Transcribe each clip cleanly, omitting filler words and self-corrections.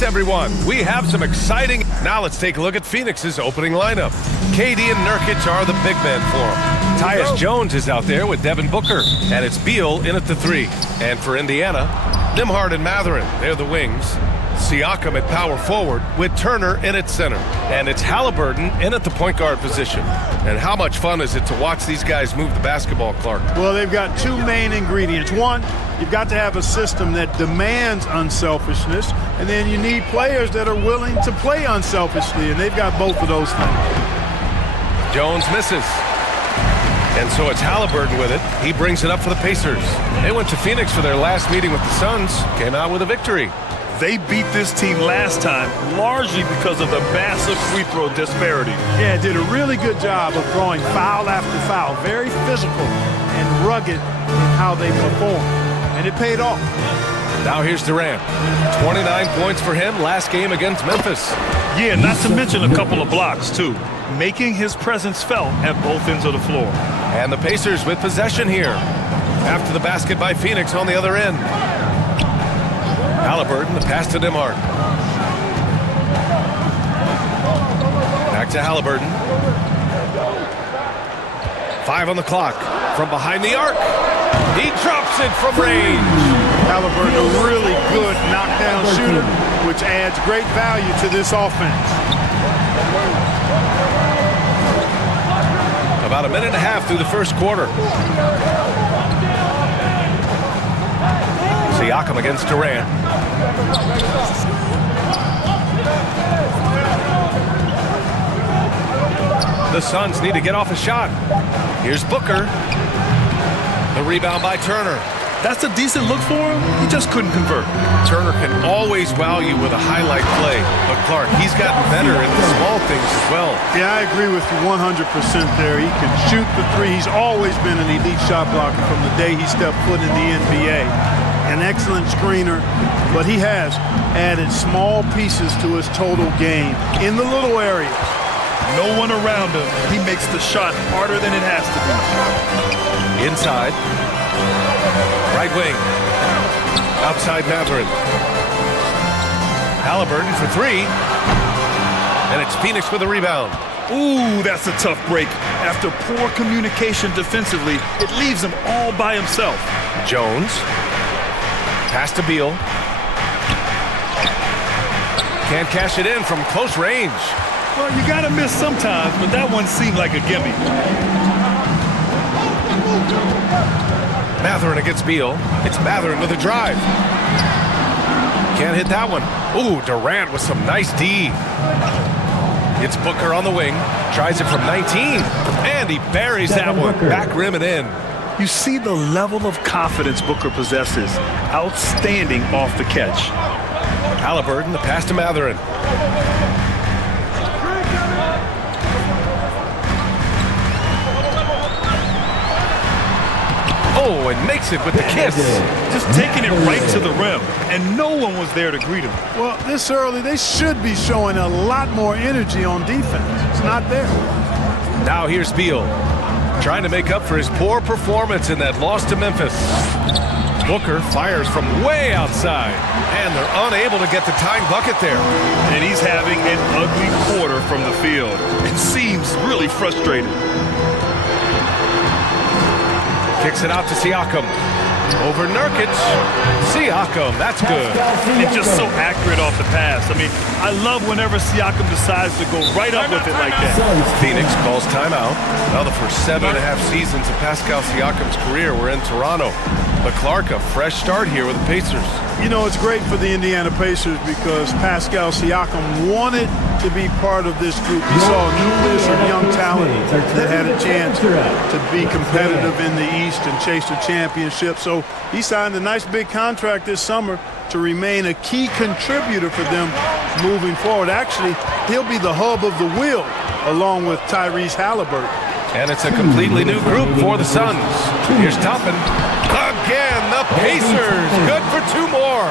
Thanks, everyone. We have some exciting... Now let's take a look at Phoenix's opening lineup. KD and Nurkic are the big men for him. Tyus Jones is out there with Devin Booker, and it's Beal in at the 3. And for Indiana, Nembhard and Mathurin, they're the wings. Siakam at power forward with Turner in at center. And it's Halliburton in at the point guard position. And how much fun is it to watch these guys move the basketball, Clark? Well, they've got two main ingredients. One, you've got to have a system that demands unselfishness, and then you need players that are willing to play unselfishly, and they've got both of those things. Jones misses. And so it's Halliburton with it. He brings it up for the Pacers. They went to Phoenix for their last meeting with the Suns, came out with a victory. They beat this team last time largely because of the massive free throw disparity. Yeah, did a really good job of throwing foul after foul. Very physical and rugged in how they perform. And it paid off. Now here's Durant. 29 points for him last game against Memphis. Yeah, not to mention a couple of blocks, too. Making his presence felt at both ends of the floor. And the Pacers with possession here. After the basket by Phoenix on the other end. Halliburton, the pass to Nembhard. Back to Halliburton. 5 on the clock. From behind the arc. He drops it from range. Halliburton, a really good knockdown shooter, which adds great value to this offense. About a minute and a half through the first quarter. Siakam against Durant. The Suns need to get off a shot. Here's Booker. The rebound by Turner. That's a decent look for him. He just couldn't convert. Turner can always wow you with a highlight play. But Clark, he's gotten better in the small things as well. Yeah, I agree with you 100% there. He can shoot the three. He's always been an elite shot blocker from the day he stepped foot in the NBA. An excellent screener, but he has added small pieces to his total game in the little area. No one around him. He makes the shot harder than it has to be. Inside. Right wing. Outside Mathurin. Halliburton for 3. And it's Phoenix with a rebound. Ooh, that's a tough break. After poor communication defensively, it leaves him all by himself. Jones. Pass to Beal. Can't cash it in from close range. Well, you gotta miss sometimes, but that one seemed like a gimme. Mathurin against Beal. It's Mathurin with a drive. Can't hit that one. Ooh, Durant with some nice D. It's Booker on the wing. Tries it from 19. And he buries that one. Back rim and in. You see the level of confidence Booker possesses. Outstanding off the catch. Halliburton, the pass to Mathurin. Oh, and makes it with the kiss. Just taking it right to the rim, and no one was there to greet him. Well, this early, they should be showing a lot more energy on defense. It's not there. Now here's Beal, trying to make up for his poor performance in that loss to Memphis. Booker fires from way outside, and they're unable to get the tying bucket there. And he's having an ugly quarter from the field. It seems really frustrated. Kicks it out to Siakam. Over Nurkic. Siakam, that's good. And just so accurate off the pass. I mean, I love whenever Siakam decides to go right up with it like that. Phoenix calls timeout. Now the first 7.5 seasons of Pascal Siakam's career were in Toronto. But Clark, a fresh start here with the Pacers. You know, it's great for the Indiana Pacers because Pascal Siakam wanted to be part of this group. He saw a nucleus of young talent that had a chance to be competitive in the East and chase a championship. So he signed a nice big contract this summer to remain a key contributor for them moving forward. Actually, he'll be the hub of the wheel along with Tyrese Halliburton. And it's a completely new group for the Suns. Here's Toppin. Again, the Pacers. Good for 2 more.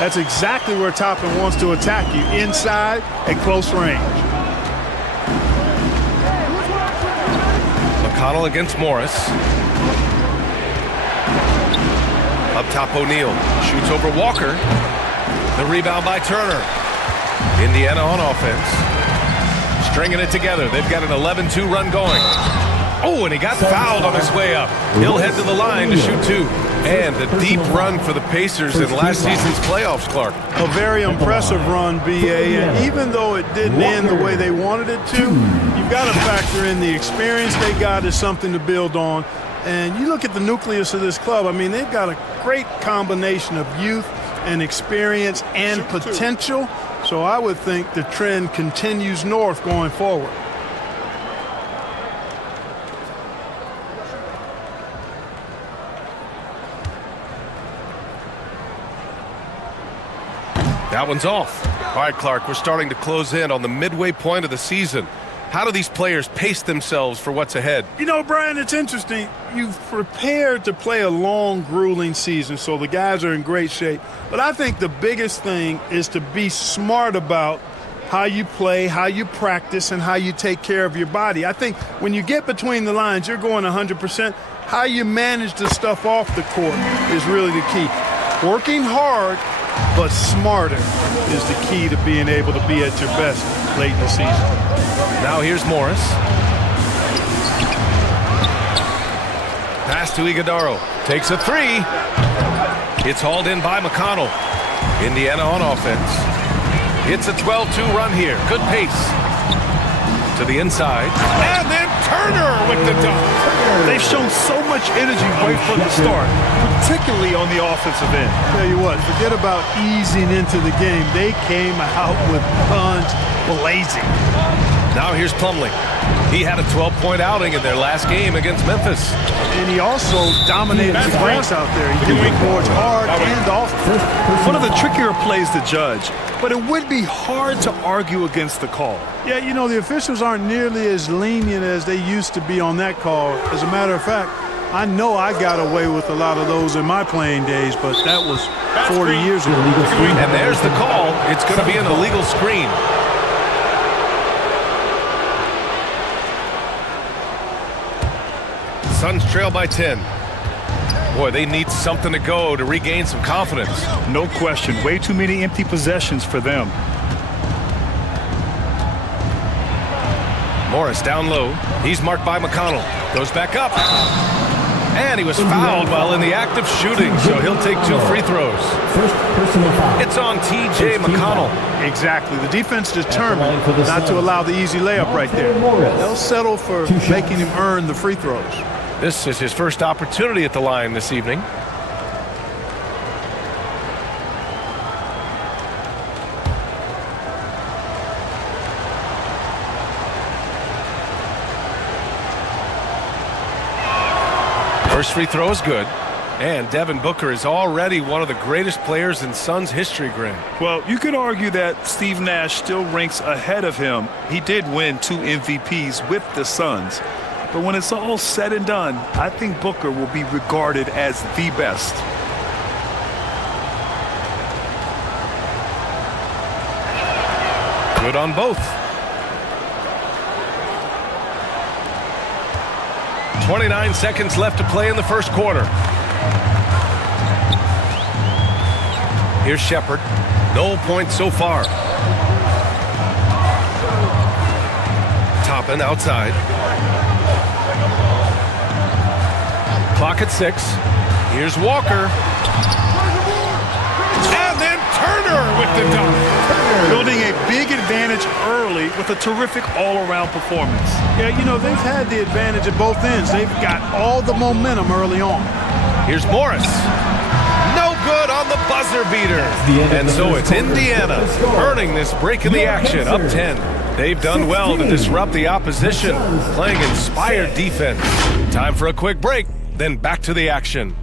That's exactly where Toppin wants to attack you, inside at close range. McConnell against Morris. Up top, O'Neal. Shoots over Walker. The rebound by Turner. Indiana on offense. Stringing it together. They've got an 11-2 run going. Oh, and he got fouled on his way up. He'll head to the line to shoot two. And a deep run for the Pacers in last season's playoffs, Clark. A very impressive run, B.A., and even though it didn't end the way they wanted it to, you've got to factor in the experience they got as something to build on. And you look at the nucleus of this club, I mean, they've got a great combination of youth and experience and potential. So I would think the trend continues north going forward. That one's off. All right, Clark, we're starting to close in on the midway point of the season. How do these players pace themselves for what's ahead? You know, Brian, it's interesting. You've prepared to play a long, grueling season, so the guys are in great shape. But I think the biggest thing is to be smart about how you play, how you practice, and how you take care of your body. I think when you get between the lines, you're going 100%. How you manage the stuff off the court is really the key. Working hard, but smarter is the key to being able to be at your best late in the season. Now here's Morris. Pass to Iguodaro. Takes a three. It's hauled in by McConnell. Indiana on offense. It's a 12-2 run here. Good pace. To the inside. And then Turner with the dunk. They've shown so much energy right from the start, particularly on the offensive end. Tell you what, forget about easing into the game. They came out with guns blazing. Now here's Plumlee. He had a 12-point outing in their last game against Memphis. And he also dominated the glass out there. He can make boards hard and often. One of the trickier plays to judge, but it would be hard to argue against the call. Yeah, you know, the officials aren't nearly as lenient as they used to be on that call. As a matter of fact, I know I got away with a lot of those in my playing days, but that was 40 years ago. And there's the call. It's going to be an illegal screen. Suns trail by 10. Boy, they need something to go to regain some confidence. No question. Way too many empty possessions for them. Morris down low. He's marked by McConnell. Goes back up. And he was fouled while in the act of shooting, so he'll take 2 free throws. It's on T.J. McConnell. Exactly. The defense determined not to allow the easy layup right there. They'll settle for making him earn the free throws. This is his first opportunity at the line this evening. First free throw is good. And Devin Booker is already one of the greatest players in Suns history, Graham. Well, you could argue that Steve Nash still ranks ahead of him. He did win 2 MVPs with the Suns. But when it's all said and done, I think Booker will be regarded as the best. Good on both. 29 seconds left to play in the first quarter. Here's Shepherd. No points so far. Toppin outside. Clock at 6. Here's Walker. And then Turner with the dunk. Building a big advantage early with a terrific all-around performance. Yeah, you know, they've had the advantage at both ends. They've got all the momentum early on. Here's Morris. No good on the buzzer beater. And so it's Indiana earning this break in the action, up 10. They've done well to disrupt the opposition, playing inspired defense. Time for a quick break, then back to the action.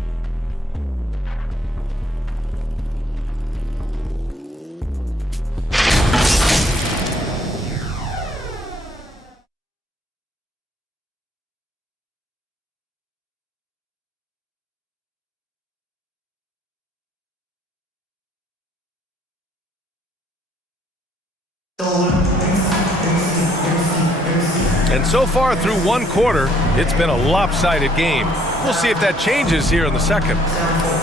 And so far through one quarter, it's been a lopsided game. We'll see if that changes here in the second.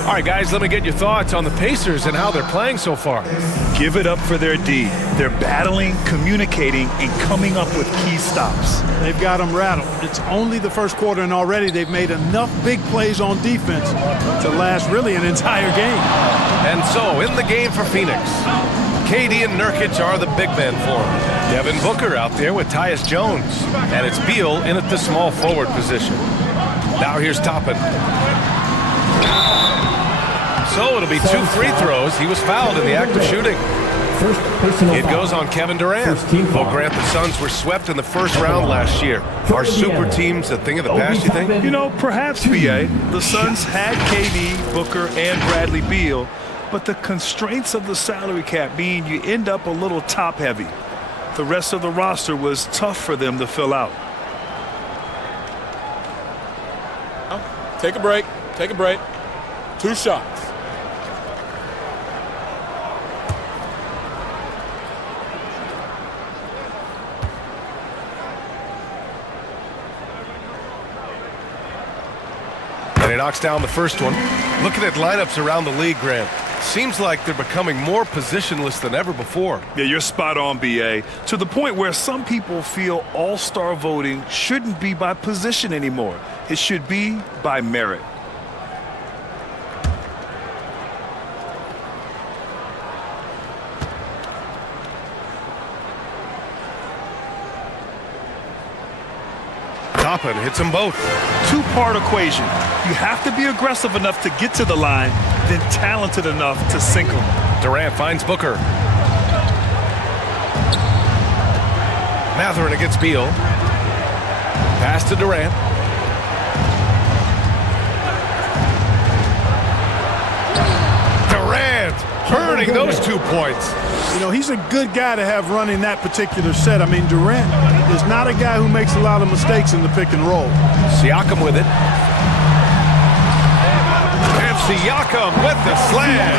All right, guys, let me get your thoughts on the Pacers and how they're playing so far. Give it up for their D. They're battling, communicating, and coming up with key stops. They've got them rattled. It's only the first quarter, and already they've made enough big plays on defense to last really an entire game. And so, in the game for Phoenix, KD and Nurkic are the big men for him. Devin Booker out there with Tyus Jones. And it's Beal in at the small forward position. Now here's Toppin. So it'll be 2 free throws. He was fouled in the act of shooting. It goes on Kevin Durant. Well, Grant, the Suns were swept in the first round last year. Are super teams a thing of the past, you think? You know, perhaps, BA. The Suns had KD, Booker, and Bradley Beal, but the constraints of the salary cap mean you end up a little top-heavy. The rest of the roster was tough for them to fill out. Take a break. Take a break. 2 shots. And he knocks down the first one. Looking at lineups around the league, Grant, seems like they're becoming more positionless than ever before. Yeah, you're spot on, BA. To the point where some people feel all-star voting shouldn't be by position anymore. It should be by merit. Toppin hits them both. Two-part equation. You have to be aggressive enough to get to the line, then talented enough to sink them. Durant finds Booker. Mathurin against Beal. Pass to Durant. Durant earning those 2 points. You know, he's a good guy to have running that particular set. I mean, Durant is not a guy who makes a lot of mistakes in the pick and roll. Siakam with it. And Siakam with the slam.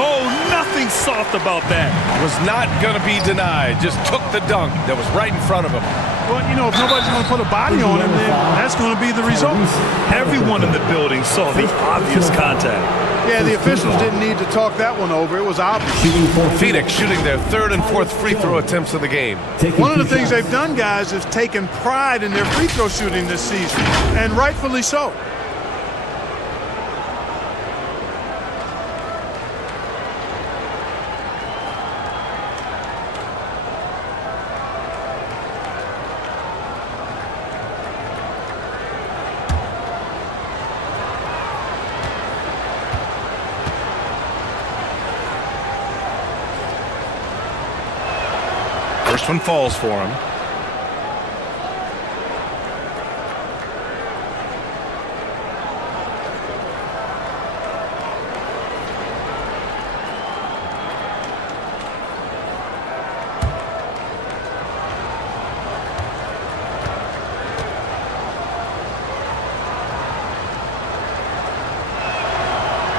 Oh, nothing soft about that. Was not going to be denied. Just took the dunk that was right in front of him. Well, you know, if nobody's going to put a body on him, then that's going to be the result. Everyone in the building saw the obvious contact. Yeah, the officials didn't need to talk that one over. It was obvious. Phoenix shooting their 3rd and 4th free throw attempts of the game. One of the things they've done, guys, is taken pride in their free throw shooting this season, and rightfully so. First one falls for him.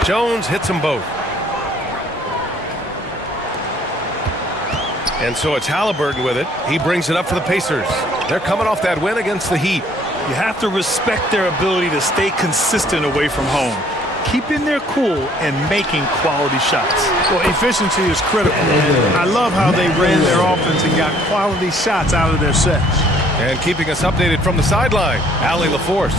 Jones hits them both. And so it's Halliburton with it. He brings it up for the Pacers. They're coming off that win against the Heat. You have to respect their ability to stay consistent away from home, keeping their cool and making quality shots. Well, efficiency is critical. I love how they ran their offense and got quality shots out of their sets. And keeping us updated from the sideline, Allie LaForce.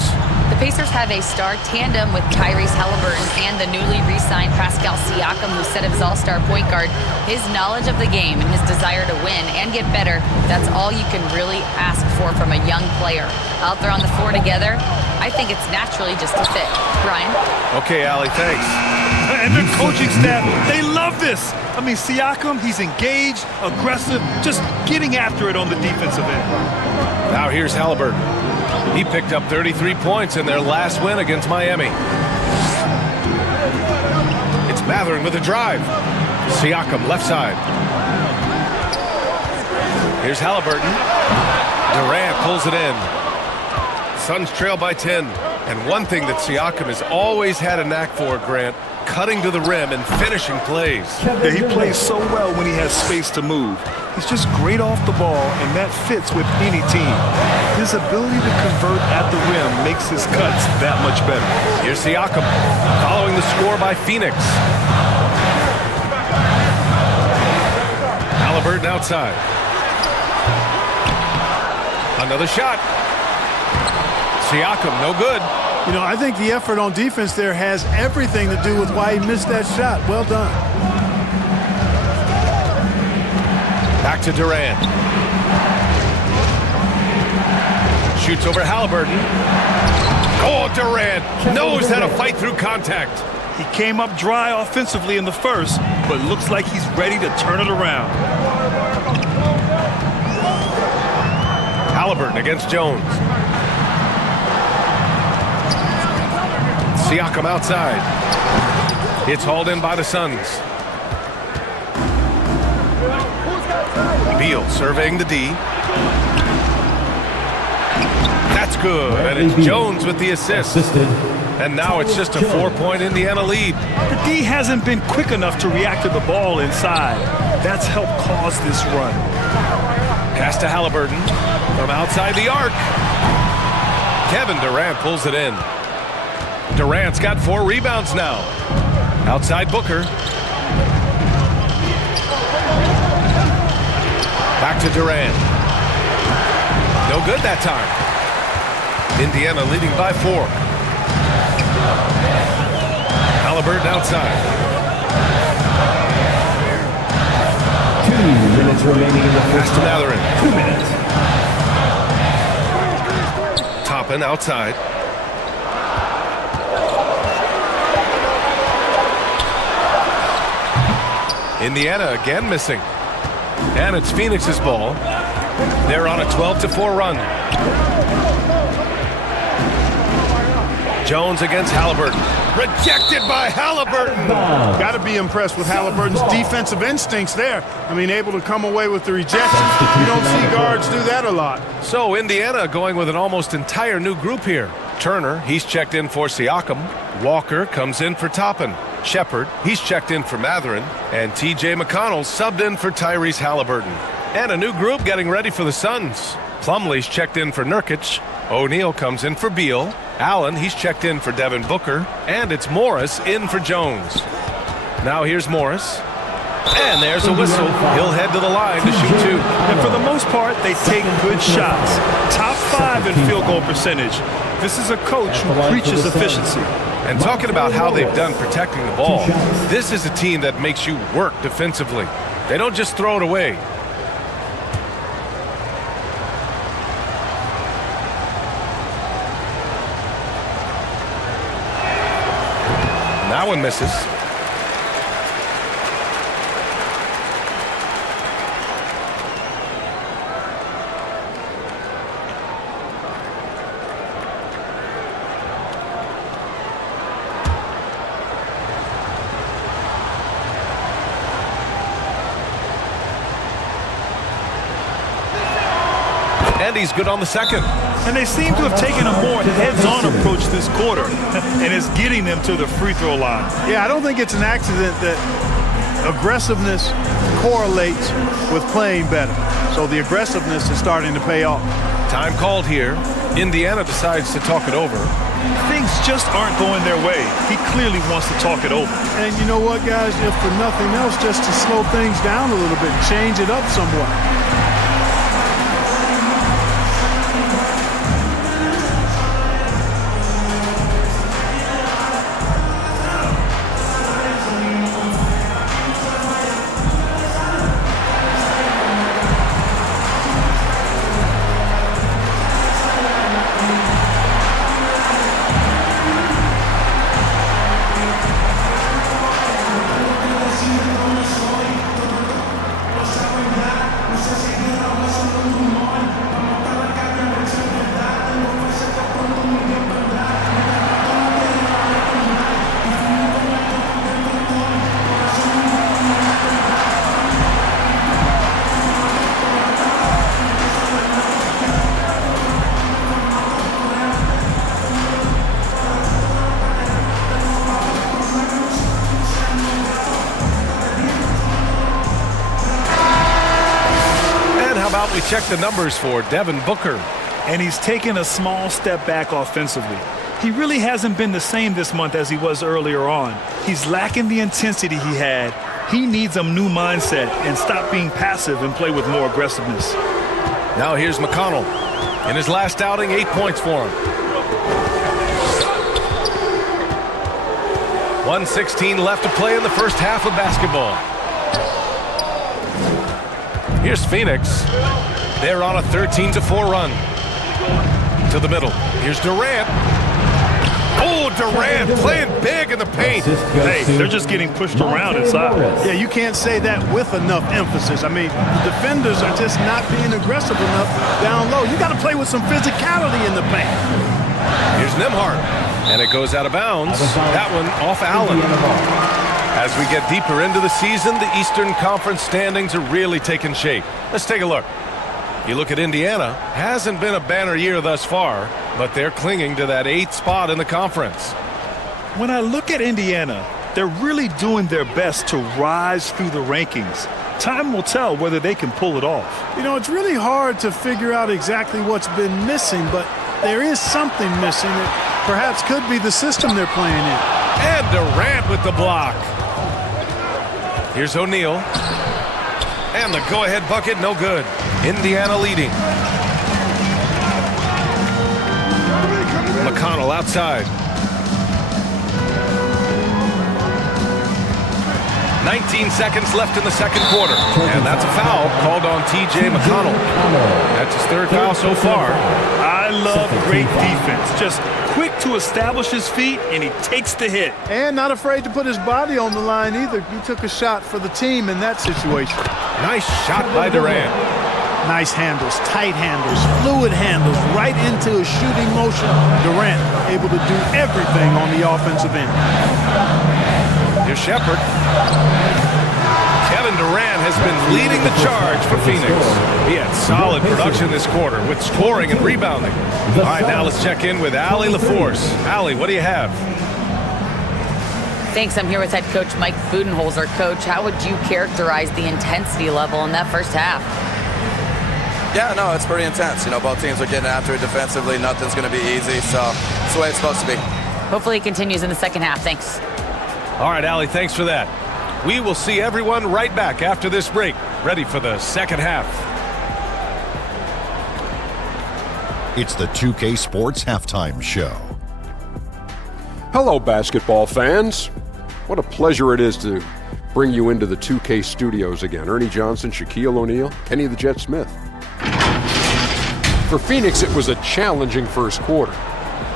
The Pacers have a star tandem with Tyrese Halliburton and the newly re-signed Pascal Siakam, who set up his all-star point guard. His knowledge of the game and his desire to win and get better, that's all you can really ask for from a young player. Out there on the floor together, I think it's naturally just a fit. Brian? Okay, Allie, thanks. And their coaching staff, they love this. I mean, Siakam, he's engaged, aggressive, just getting after it on the defensive end. Now here's Halliburton. He picked up 33 points in their last win against Miami. It's Mathurin with a drive. Siakam left side. Here's Halliburton. Durant pulls it in. Suns trail by 10. And one thing that Siakam has always had a knack for, Grant, cutting to the rim and finishing plays. Yeah, he plays so well when he has space to move. He's just great off the ball, and that fits with any team. His ability to convert at the rim makes his cuts that much better. Here's Siakam following the score by Phoenix. Halliburton outside. Another shot. Siakam, no good. You know, I think the effort on defense there has everything to do with why he missed that shot. Well done. Back to Durant. Shoots over Halliburton. Oh, Durant knows how to fight through contact. He came up dry offensively in the first, but looks like he's ready to turn it around. Halliburton against Jones. Siakam outside. It's hauled in by the Suns. Beal surveying the D. That's good. And it's Jones with the assist. And now it's just a 4-point Indiana lead. The D hasn't been quick enough to react to the ball inside. That's helped cause this run. Pass to Halliburton from outside the arc. Kevin Durant pulls it in. Durant's got 4 rebounds now. Outside Booker. Back to Durant. No good that time. Indiana leading by 4. Halliburton outside. 2 minutes remaining in the Pass first to half. Mathurin. 2 minutes. Toppin outside. Indiana again missing. And it's Phoenix's ball. They're on a 12-4 run. Jones against Halliburton. Rejected by Halliburton. Got to be impressed with Halliburton's defensive instincts there. I mean, able to come away with the rejection. You don't see guards do that a lot. So Indiana going with an almost entire new group here. Turner, he's checked in for Siakam. Walker comes in for Toppin. Shepard, he's checked in for Mathurin. And T.J. McConnell subbed in for Tyrese Halliburton. And a new group getting ready for the Suns. Plumlee's checked in for Nurkic. O'Neal comes in for Beal. Allen, he's checked in for Devin Booker. And it's Morris in for Jones. Now here's Morris. And there's a whistle. He'll head to the line to shoot 2. And for the most part, they take good shots. Top 5 in field goal percentage. This is a coach who preaches efficiency. And talking about how they've done protecting the ball, this is a team that makes you work defensively. They don't just throw it away. That one misses. And he's good on the second. And they seem to have taken a more heads-on approach this quarter, and it's getting them to the free throw line. Yeah, I don't think it's an accident that aggressiveness correlates with playing better. So the aggressiveness is starting to pay off. Time called here. Indiana decides to talk it over. Things just aren't going their way. He clearly wants to talk it over. And you know what, guys? If for nothing else, just to slow things down a little bit, change it up somewhat. how about we check the numbers for Devin Booker? And he's taken a small step back offensively. He really hasn't been the same this month as he was earlier on. He's lacking the intensity he had. He needs a new mindset and stop being passive and play with more aggressiveness. Now here's McConnell. In his last outing, 8 points for him. 1:16 left to play in the first half of basketball. Here's Phoenix. They're on a 13-4 run. To the middle. Here's Durant. Oh, Durant playing big in the paint. Hey, they're just getting pushed around inside. Yeah, you can't say that with enough emphasis. I mean, the defenders are just not being aggressive enough down low. You got to play with some physicality in the paint. Here's Nembhard. And it goes out of bounds. That one off Allen. As we get deeper into the season, the Eastern Conference standings are really taking shape. Let's take a look. You look at Indiana, hasn't been a banner year thus far, but they're clinging to that 8th spot in the conference. When I look at Indiana, they're really doing their best to rise through the rankings. Time will tell whether they can pull it off. You know, it's really hard to figure out exactly what's been missing, but there is something missing that perhaps could be the system they're playing in. And Durant with the block. Here's O'Neal. And the go-ahead bucket, no good. Indiana leading. McConnell outside. 19 seconds left in the second quarter. And that's a foul called on T.J. McConnell. That's his 3rd foul so far. I love great defense. Just quick to establish his feet, and he takes the hit. And not afraid to put his body on the line either. He took a shot for the team in that situation. Nice shot by Durant. Nice handles, tight handles, fluid handles, right into a shooting motion. Durant able to do everything on the offensive end. Here's Shepherd. Kevin Durant has been leading the charge for Phoenix. He had solid production this quarter with scoring and rebounding. All right, now let's check in with Allie LaForce. Allie, what do you have? Thanks. I'm here with head coach Mike Budenholzer. Coach, how would you characterize the intensity level in that first half? Yeah, no, it's pretty intense. You know, both teams are getting after it defensively. Nothing's going to be easy, so it's the way it's supposed to be. Hopefully it continues in the second half. Thanks. All right, Allie, thanks for that. We will see everyone right back after this break, ready for the second half. It's the 2K Sports Halftime Show. Hello, basketball fans. What a pleasure it is to bring you into the 2K studios again. Ernie Johnson, Shaquille O'Neal, Kenny the Jet Smith. For Phoenix, it was a challenging first quarter.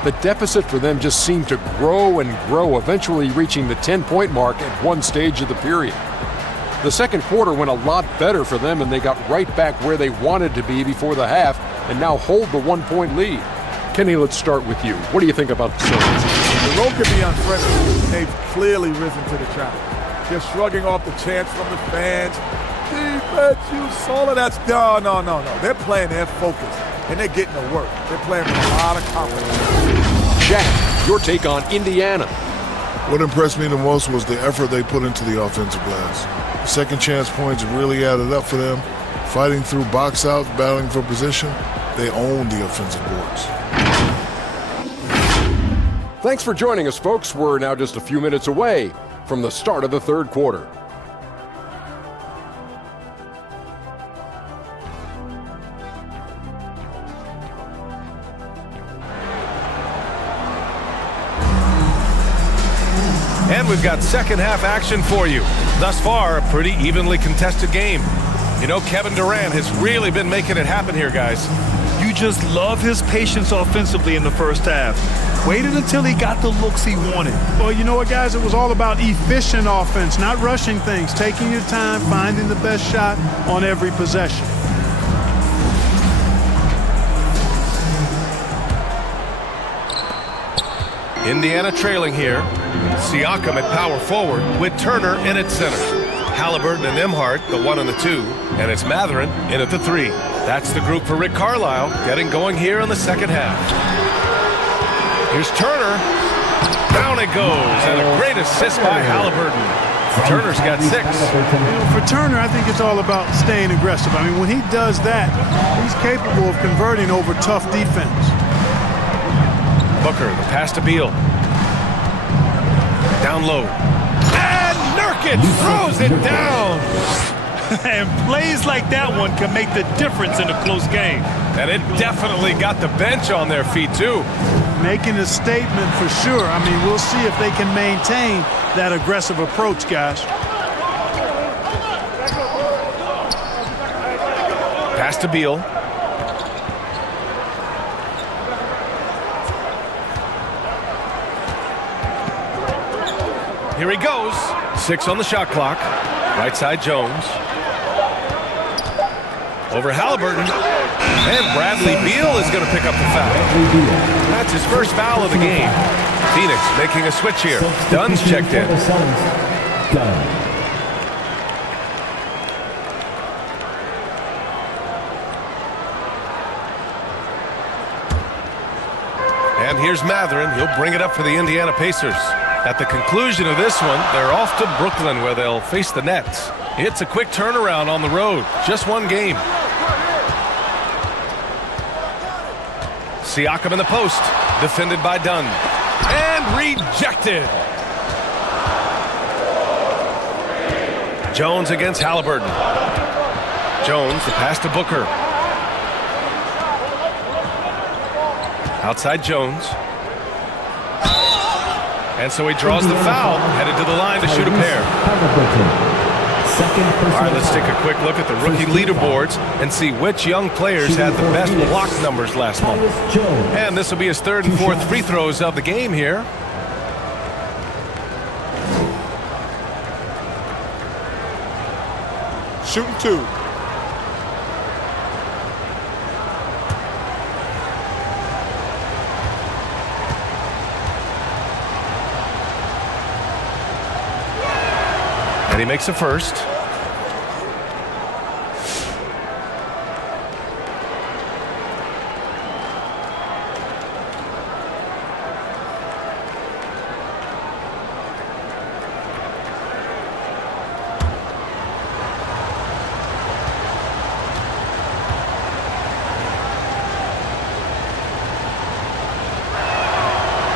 The deficit for them just seemed to grow and grow, eventually reaching the 10-point mark at one stage of the period. The second quarter went a lot better for them, and they got right back where they wanted to be before the half and now hold the 1-point lead. Kenny, let's start with you. What do you think about the Suns? The road could be unfriendly. They've clearly risen to the challenge. They're shrugging off the chants from the fans. Defense, you saw it. That's no. They're playing their focus, and they're getting to work. They're playing with a lot of confidence. Shaq, your take on Indiana. What impressed me the most was the effort they put into the offensive glass. The second chance points really added up for them. Fighting through box outs, battling for position, they owned the offensive boards. Thanks for joining us, folks. We're now just a few minutes away from the start of the third quarter. And we've got second half action for you. Thus far, a pretty evenly contested game. You know, Kevin Durant has really been making it happen here, guys. You just love his patience offensively in the first half. Waited until he got the looks he wanted. Well, you know what, guys? It was all about efficient offense, not rushing things, taking your time, finding the best shot on every possession. Indiana trailing here. Siakam at power forward with Turner in at center. Halliburton and Nembhard, the 1 and the 2, and it's Mathurin in at the 3. That's the group for Rick Carlisle getting going here in the second half. Here's Turner. Down it goes, and a great assist by Halliburton. Turner's got 6. For Turner, I think it's all about staying aggressive. I mean, when he does that, he's capable of converting over tough defense. Booker, the pass to Beal. Down low. And Nurkic throws it down. And plays like that one can make the difference in a close game. And it definitely got the bench on their feet, too. Making a statement for sure. I mean, we'll see if they can maintain that aggressive approach, guys. Pass to Beal. Here he goes. 6 on the shot clock. Right side Jones. Over Halliburton. And Bradley Beal is going to pick up the foul. That's his first foul of the game. Phoenix making a switch here. Dunn's checked in. And here's Mathurin. He'll bring it up for the Indiana Pacers. At the conclusion of this one, they're off to Brooklyn where they'll face the Nets. It's a quick turnaround on the road. Just one game. Siakam in the post. Defended by Dunn. And rejected. Jones against Halliburton. Jones, the pass to Booker. Outside Jones. And so he draws the foul, headed to the line to shoot a pair. All right, let's take a quick look at the rookie leaderboards and see which young players had the best block numbers last month. And this will be his 3rd and 4th free throws of the game here. Shooting 2. And he makes a first.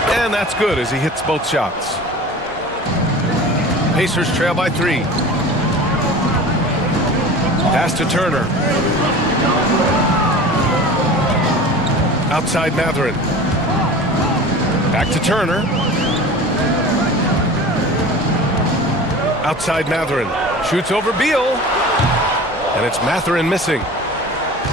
And that's good as he hits both shots. Pacers trail by 3. Pass to Turner. Outside Mathurin. Back to Turner. Outside Mathurin. Shoots over Beal. And it's Mathurin missing.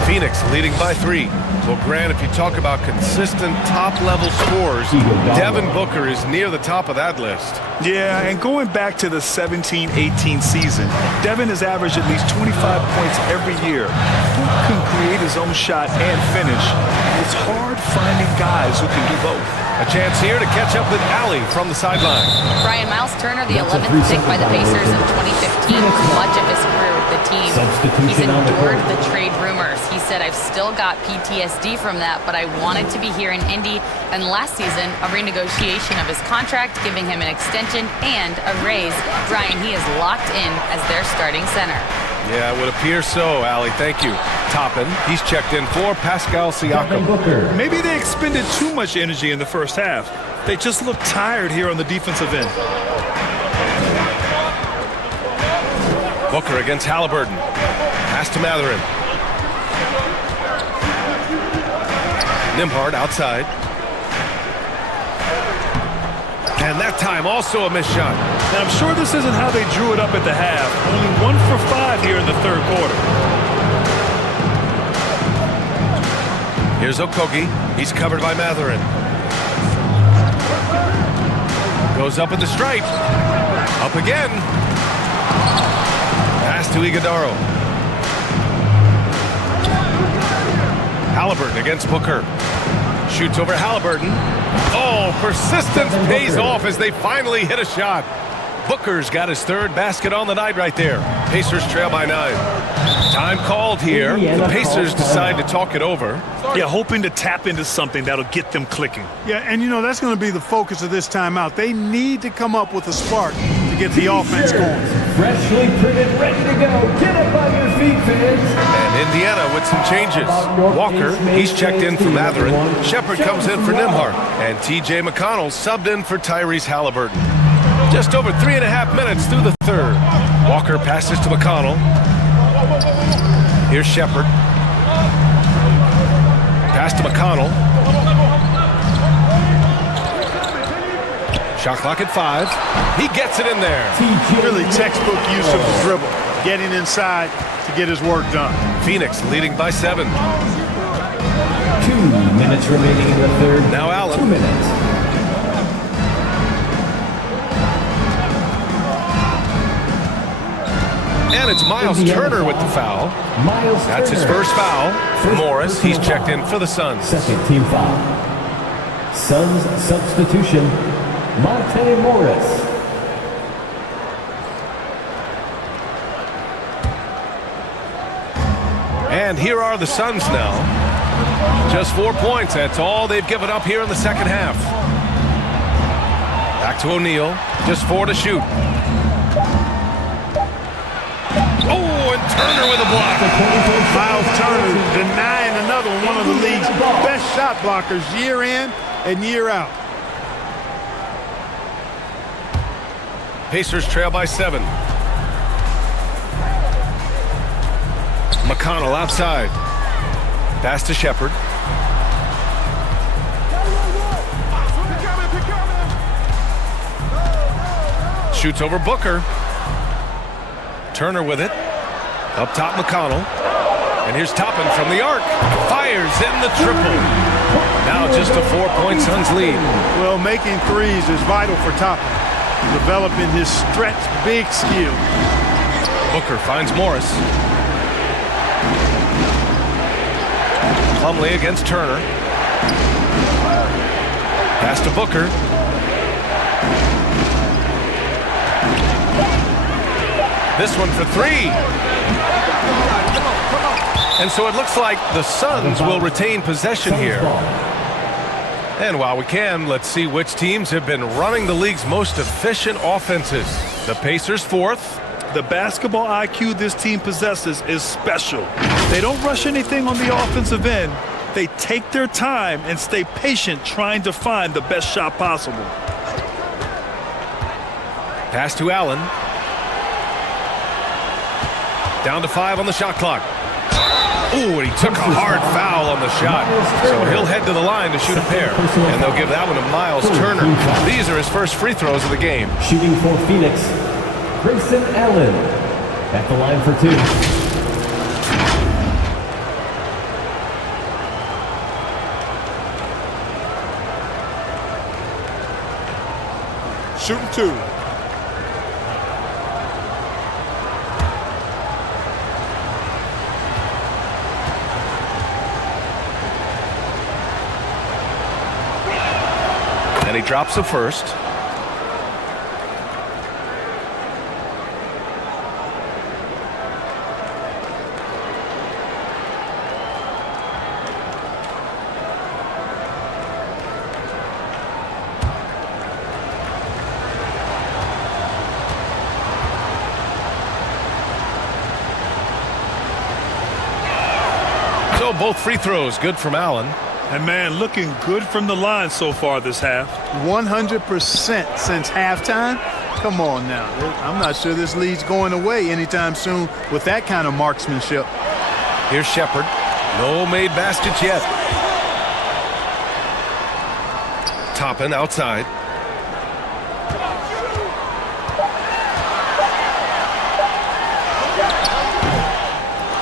Phoenix leading by 3. Well, Grant, if you talk about consistent top-level scores, Devin Booker is near the top of that list. Yeah, and going back to the 17-18 season, Devin has averaged at least 25 points every year. Book can create his own shot and finish. It's hard finding guys who can do both. A chance here to catch up with Allie from the sideline. Brian Miles Turner, the 11th pick by the Pacers in 2015, much of his career with the team. He's endured the trade rumors. He said, I've still got PTSD from that, but I wanted to be here in Indy. And last season, a renegotiation of his contract, giving him an extension and a raise. Brian, he is locked in as their starting center. Yeah, it would appear so, Allie. Thank you. Toppin, he's checked in for Pascal Siakam. Maybe they expended too much energy in the first half. They just look tired here on the defensive end. Booker against Halliburton. Pass to Mathurin. Nembhard outside. And that time also a missed shot. Now, I'm sure this isn't how they drew it up at the half. Only 1 for 5 here in the 3rd quarter. Here's Okogie. He's covered by Mathurin. Goes up at the stripe. Up again. Pass to Iguodaro. Halliburton against Booker. Shoots over Halliburton. Oh, persistence pays off as they finally hit a shot. Booker's got his 3rd basket on the night right there. Pacers trail by 9. Time called here. The Pacers decide to talk it over. Yeah, hoping to tap into something that'll get them clicking. Yeah, and you know, that's going to be the focus of this timeout. They need to come up with a spark to to get the offense going. Freshly printed, ready to go. Get up on your feet, fans. And Indiana with some changes. Walker, he's checked in for Matherin. Shepard comes in for Nimhart. And T.J. McConnell subbed in for Tyrese Halliburton. Just over 3.5 minutes through the third. Walker passes to McConnell. Here's Shepard. Pass to McConnell. Shot clock at 5. He gets it in there. Really textbook use of the dribble. Getting inside to get his work done. Phoenix leading by 7. 2 minutes remaining in the third. Now Allen. 2 minutes. And it's Miles Turner with the foul. That's his first foul. Morris, he's checked in for the Suns. Second team foul. Suns substitution, Monte Morris. And here are the Suns now. Just 4 points. That's all they've given up here in the second half. Back to O'Neal. Just 4 to shoot. Oh, and Turner with a block. Miles Turner denying another one of the league's best shot blockers year in and year out. Pacers trail by 7. McConnell outside. Pass to Shepard. Shoots over Booker. Turner with it. Up top, McConnell. And here's Toppin from the arc. Fires in the triple. Now just a 4-point Suns lead. Well, making threes is vital for Toppin. Developing his stretch big skill. Booker finds Morris. Plumlee against Turner. Pass to Booker. This one for 3. And so it looks like the Suns will retain possession here. And while we can, let's see which teams have been running the league's most efficient offenses. The Pacers 4th. The basketball IQ this team possesses is special. They don't rush anything on the offensive end. They take their time and stay patient trying to find the best shot possible. Pass to Allen. Down to 5 on the shot clock. Ooh, and he took a hard foul on the shot. So he'll head to the line to shoot a pair. And they'll give that one to Miles Turner. These are his first free throws of the game. Shooting for Phoenix, Grayson Allen at the line for 2. Shooting 2. And he drops the first. So both free throws good from Allen. And man, looking good from the line so far this half. 100% since halftime. Come on now. I'm not sure this lead's going away anytime soon with that kind of marksmanship. Here's Shepard. No made baskets yet. Toppin outside.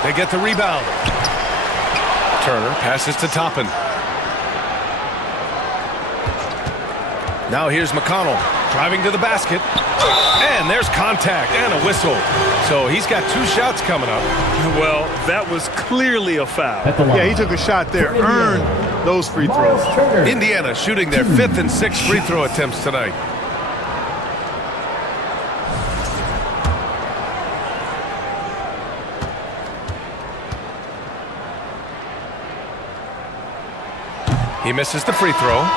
They get the rebound. Turner passes to Toppin. Now here's McConnell driving to the basket. And there's contact and a whistle. So he's got 2 shots coming up. Well, that was clearly a foul. Yeah, he took a shot there, earned those free throws. Indiana shooting their 5th and 6th free throw attempts tonight. He misses the free throw.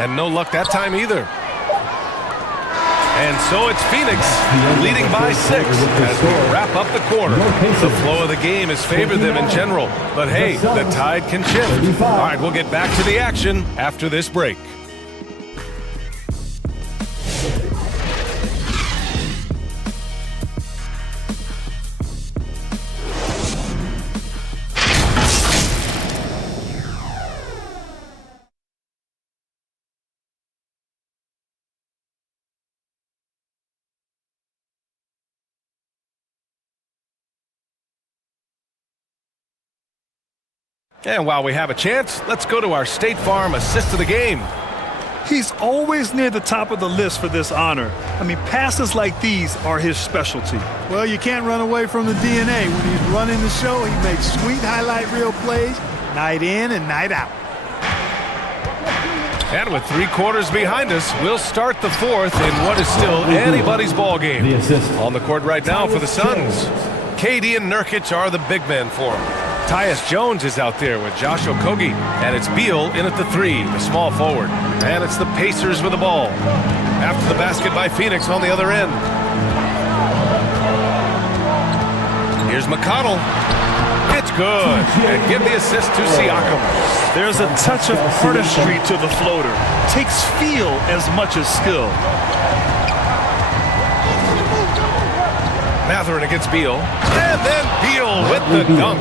And no luck that time either. And so it's Phoenix leading by 6 as we wrap up the quarter. The flow of the game has favored them in general. But hey, the tide can shift. All right, we'll get back to the action after this break. And while we have a chance, let's go to our State Farm assist of the game. He's always near the top of the list for this honor. I mean, passes like these are his specialty. Well, you can't run away from the DNA. When he's running the show, he makes sweet highlight reel plays night in and night out. And with 3 quarters behind us, we'll start the 4th in what is still anybody's ball game. On the court right now for the Suns, KD and Nurkic are the big men for him. Tyus Jones is out there with Josh Okogie, and it's Beal in at the 3, the small forward. And it's the Pacers with the ball. After the basket by Phoenix on the other end. Here's McConnell. It's good. And give the assist to Siakam. There's a touch of artistry to the floater. Takes feel as much as skill. Mathurin against Beal. And then Beal with the dunk.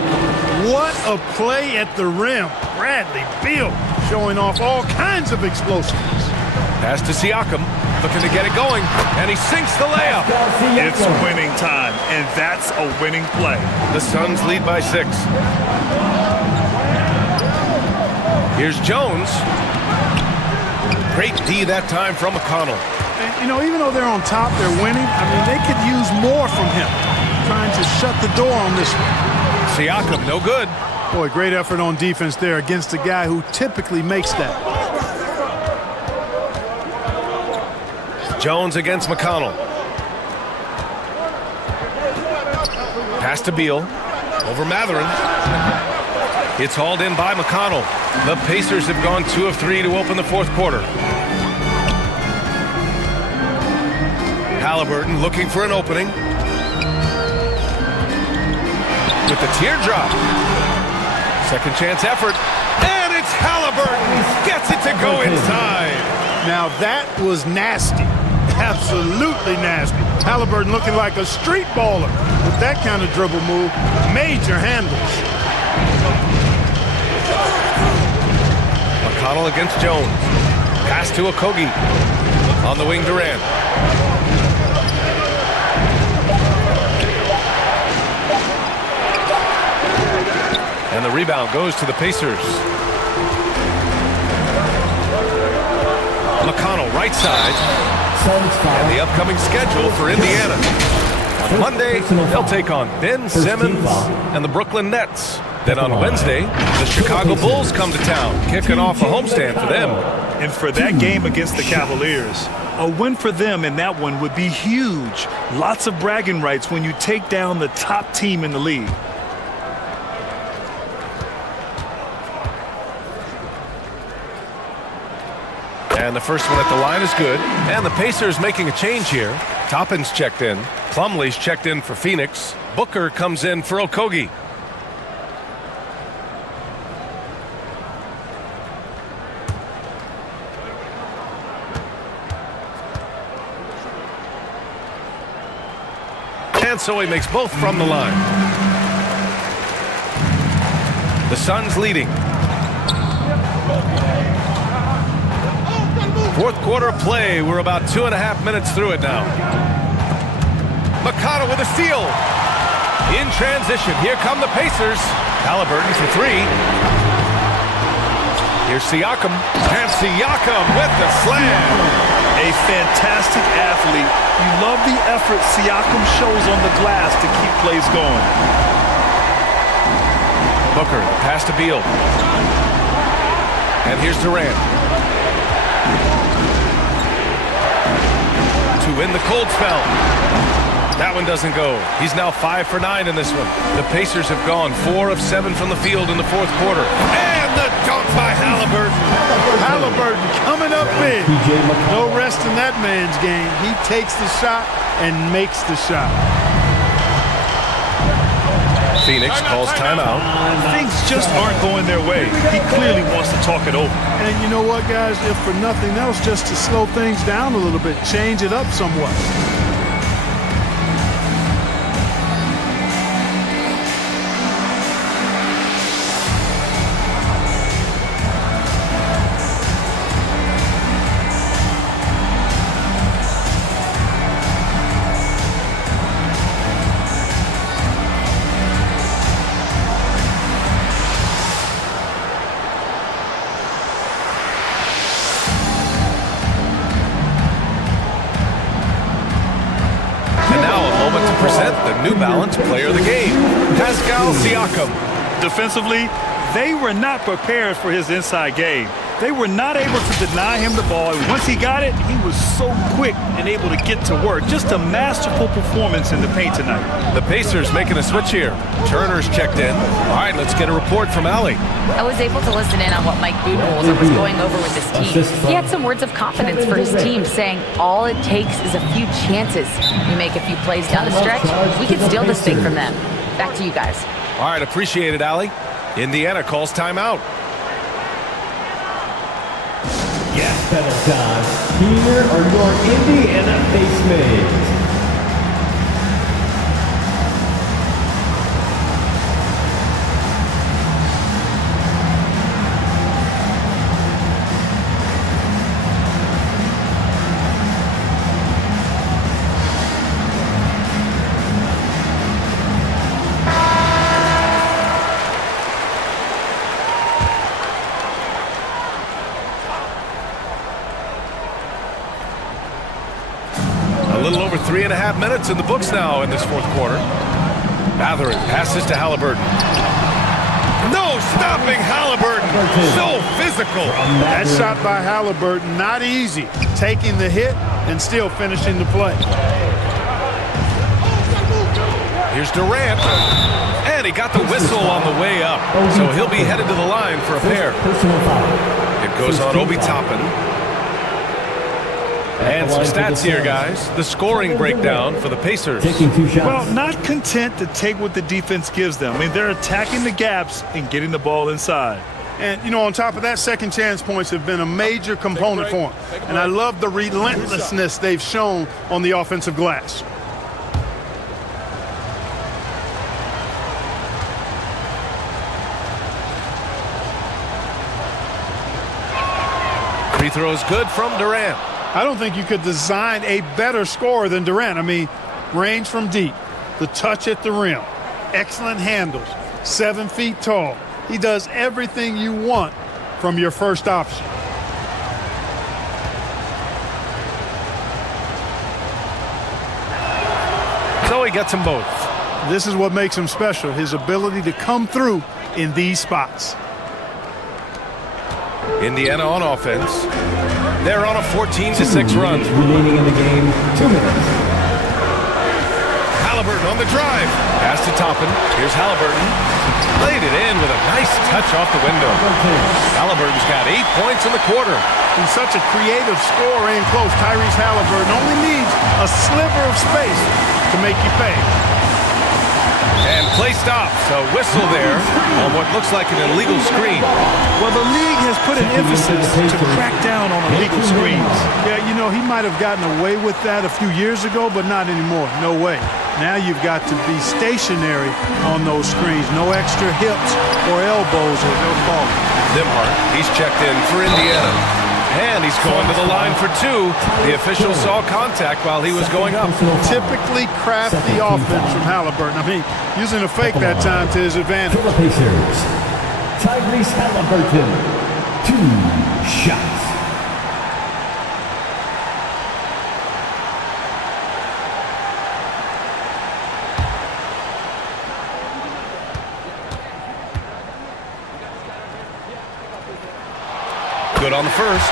What a play at the rim. Bradley Beal showing off all kinds of explosiveness. Pass to Siakam, looking to get it going, and he sinks the layup. It's winning time, and that's a winning play. The Suns lead by 6. Here's Jones. Great D that time from McConnell. And, you know, even though they're on top, they're winning. I mean, they could use more from him. Trying to shut the door on this one. Siakam, no good. Boy, great effort on defense there against a guy who typically makes that. Jones against McConnell. Pass to Beal. Over Mathurin. It's hauled in by McConnell. The Pacers have gone 2 of 3 to open the 4th quarter. Halliburton looking for an opening. With the teardrop. Second chance effort. And it's Halliburton. Gets it to go inside. Now that was nasty. Absolutely nasty. Halliburton looking like a street baller. With that kind of dribble move, major handles. McConnell against Jones. Pass to Okogie. On the wing, Durant. And the rebound goes to the Pacers. McConnell right side. And the upcoming schedule for Indiana. On Monday, they'll take on Ben Simmons and the Brooklyn Nets. Then on Wednesday, the Chicago Bulls come to town, kicking off a homestand for them. And for that game against the Cavaliers, a win for them in that one would be huge. Lots of bragging rights when you take down the top team in the league. And the first one at the line is good. And the Pacers making a change here. Toppin's checked in. Plumlee's checked in for Phoenix. Booker comes in for Okogie. And so he makes both from the line. The Suns leading. 4th quarter play. We're about 2.5 minutes through it now. McConnell with a steal. In transition. Here come the Pacers. Halliburton for 3. Here's Siakam. And Siakam with the slam. A fantastic athlete. You love the effort Siakam shows on the glass to keep plays going. Booker, the pass to Beal. And here's Durant. To win the cold spell. That one doesn't go. He's now 5 for 9 in this one. The Pacers have gone 4 of 7 from the field in the fourth quarter. And the dunk by Halliburton. Halliburton coming up big. No rest in that man's game. He takes the shot and makes the shot. Phoenix calls timeout. Things just aren't going their way. He clearly wants to talk it over. And you know what, guys? If for nothing else, just to slow things down a little bit, change it up somewhat. New Balance Player of the Game, Pascal Siakam. Defensively, they were not prepared for his inside game. They were not able to deny him the ball. And once he got it, he was so quick and able to get to work. Just a masterful performance in the paint tonight. The Pacers making a switch here. Turner's checked in. All right, let's get a report from Allie. I was able to listen in on what Mike Budenholzer was going over with his team. He had some words of confidence for his team, saying all it takes is a few chances. You make a few plays down the stretch, we can steal this thing from them. Back to you guys. All right, appreciate it, Allie. Indiana calls timeout. Gas pedal time. Here are your Indiana face mates. A little over 3.5 minutes in the books now in this fourth quarter. Mathurin passes to Halliburton. No stopping Halliburton. So physical. That shot by Halliburton, not easy. Taking the hit and still finishing the play. Here's Durant. And he got the whistle on the way up. So he'll be headed to the line for a pair. It goes on Obi Toppin. And some stats here, guys. The scoring breakdown for the Pacers. Well, not content to take what the defense gives them. I mean, they're attacking the gaps and getting the ball inside. And, you know, on top of that, second chance points have been a major component for them. And I love the relentlessness they've shown on the offensive glass. Free throw is good from Durant. I don't think you could design a better scorer than Durant. I mean, range from deep, the touch at the rim, excellent handles, 7 feet tall. He does everything you want from your first option. So he gets them both. This is what makes him special, his ability to come through in these spots. Indiana on offense. They're on a 14-6 run. Remaining in the game, 2 minutes. Halliburton on the drive. Pass to Toppin. Here's Halliburton. Laid it in with a nice touch off the window. Halliburton's got 8 points in the quarter. He's such a creative scorer in close. Tyrese Halliburton only needs a sliver of space to make you pay. And play stops. A whistle there on what looks like an illegal screen. Well, the league has put an emphasis to crack down on illegal screens. Yeah, you know, he might have gotten away with that a few years ago, but not anymore. No way. Now you've got to be stationary on those screens. No extra hips or elbows or no ball. Nembhard, he's checked in for Indiana. And he's going to the line for 2. The official saw contact while he was going up. Typically crafty offense from Halliburton. I mean, using a fake that time to his advantage. For the Pacers, Tyrese Halliburton, 2 shots. Good on the first,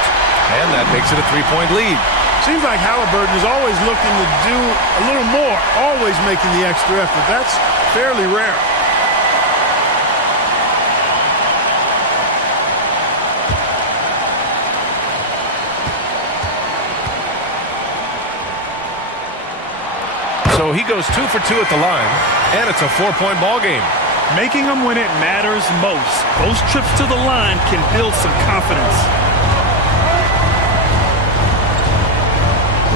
and that makes it a 3-point lead. Seems like Halliburton is always looking to do a little more, always making the extra effort. That's fairly rare. So he goes 2 for 2 at the line, and it's a 4-point ball game. Making them when it matters most. Those trips to the line can build some confidence.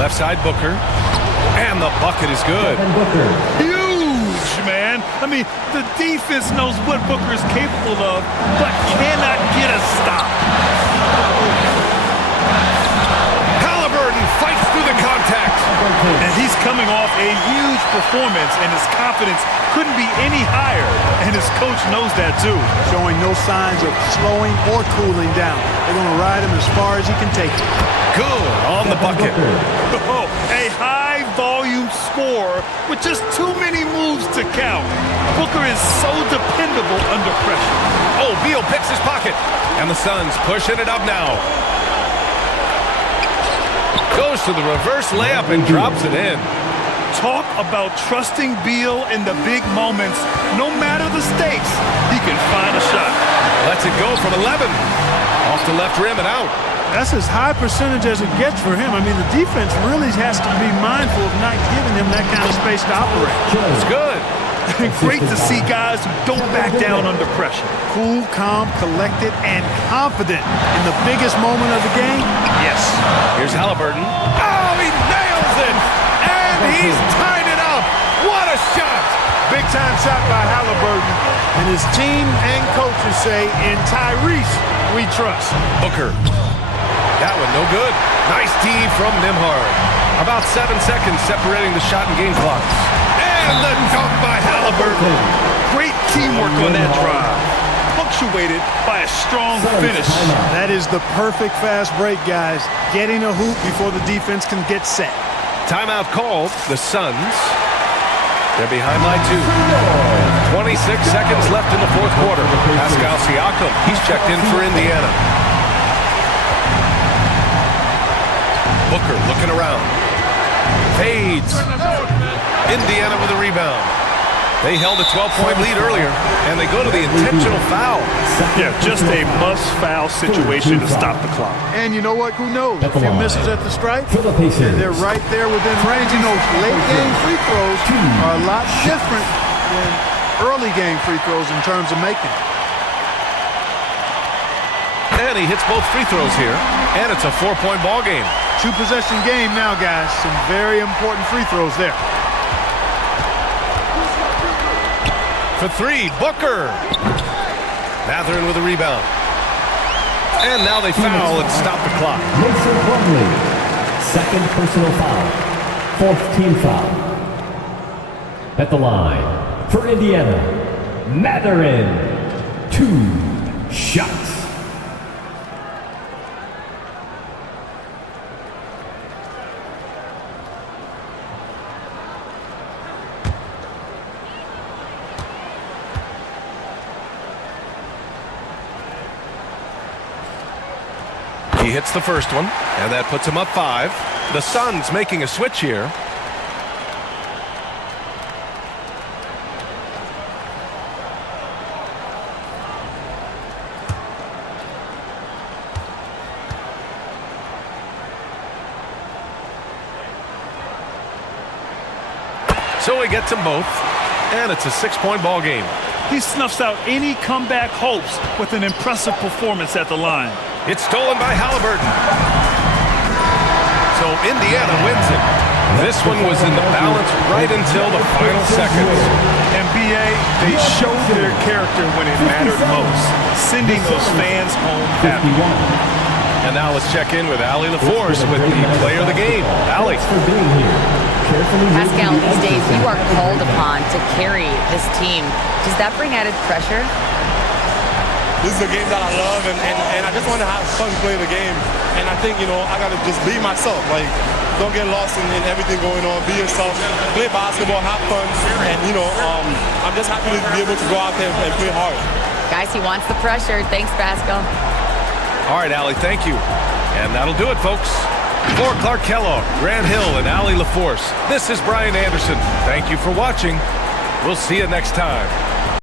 Left side Booker, and the bucket is good. Huge, man. I mean, the defense knows what Booker is capable of, but cannot get a stop. Halliburton fights through the contact. And he's coming off a huge performance, and his confidence couldn't be any higher. And his coach knows that, too. Showing no signs of slowing or cooling down. They're going to ride him as far as he can take it. Good on the bucket. Oh, a high-volume score with just too many moves to count. Booker is so dependable under pressure. Oh, Beal picks his pocket. And the Suns pushing it up now. Goes to the reverse layup and drops it in. Talk about trusting Beal in the big moments. No matter the stakes, he can find a shot. Lets it go from 11. Off the left rim and out. That's as high percentage as it gets for him. I mean, the defense really has to be mindful of not giving him that kind of space to operate. It's good. Great to see guys who don't back down under pressure. Cool, calm, collected, and confident in the biggest moment of the game. Yes. Here's Halliburton. Oh, he nails it! And he's tied it up! What a shot! Big-time shot by Halliburton. And his team and coaches say, in Tyrese, we trust. Booker. That one no good. Nice D from Nembhard. About 7 seconds separating the shot and game clocks. And the dunk by Halliburton. Great teamwork on that drive. Punctuated by a strong finish. That is the perfect fast break, guys. Getting a hoop before the defense can get set. Timeout called. The Suns. They're behind by 2. 26 seconds left in the fourth quarter. Pascal Siakam. He's checked in for Indiana. Booker looking around. Fades. Indiana with a rebound. They held a 12-point lead earlier, and they go to the intentional foul. Yeah, just a must-foul situation to stop the clock. And you know what? Who knows? A few misses at the stripe, and they're right there within range. You know, late-game free throws are a lot different than early-game free throws in terms of making. And he hits both free throws here, and it's a 4-point ball game. 2-possession game now, guys. Some very important free throws there. For 3, Booker. Mathurin with a rebound. And now they foul and stop the clock. Mason Plumlee, second personal foul, 4th team foul. At the line, for Indiana, Mathurin, 2 shots. He hits the first one, and that puts him up 5. The Suns making a switch here. So he gets them both, and it's a 6-point ball game. He snuffs out any comeback hopes with an impressive performance at the line. It's stolen by Halliburton. So Indiana wins it. This one was in the balance right until the final seconds. And BA, they showed their character when it mattered most, sending those fans home happy. And now let's check in with Allie LaForce with the player of the game. Allie. Pascal, these days you are called upon to carry this team. Does that bring added pressure? This is a game that I love, and I just want to have fun playing the game. And I think, you know, I got to just be myself. Like, don't get lost in everything going on. Be yourself. Play basketball, have fun. And, you know, I'm just happy to be able to go out there and play hard. Guys, he wants the pressure. Thanks, Pascal. All right, Allie, thank you. And that'll do it, folks. For Clark Kellogg, Grant Hill, and Allie LaForce, this is Brian Anderson. Thank you for watching. We'll see you next time.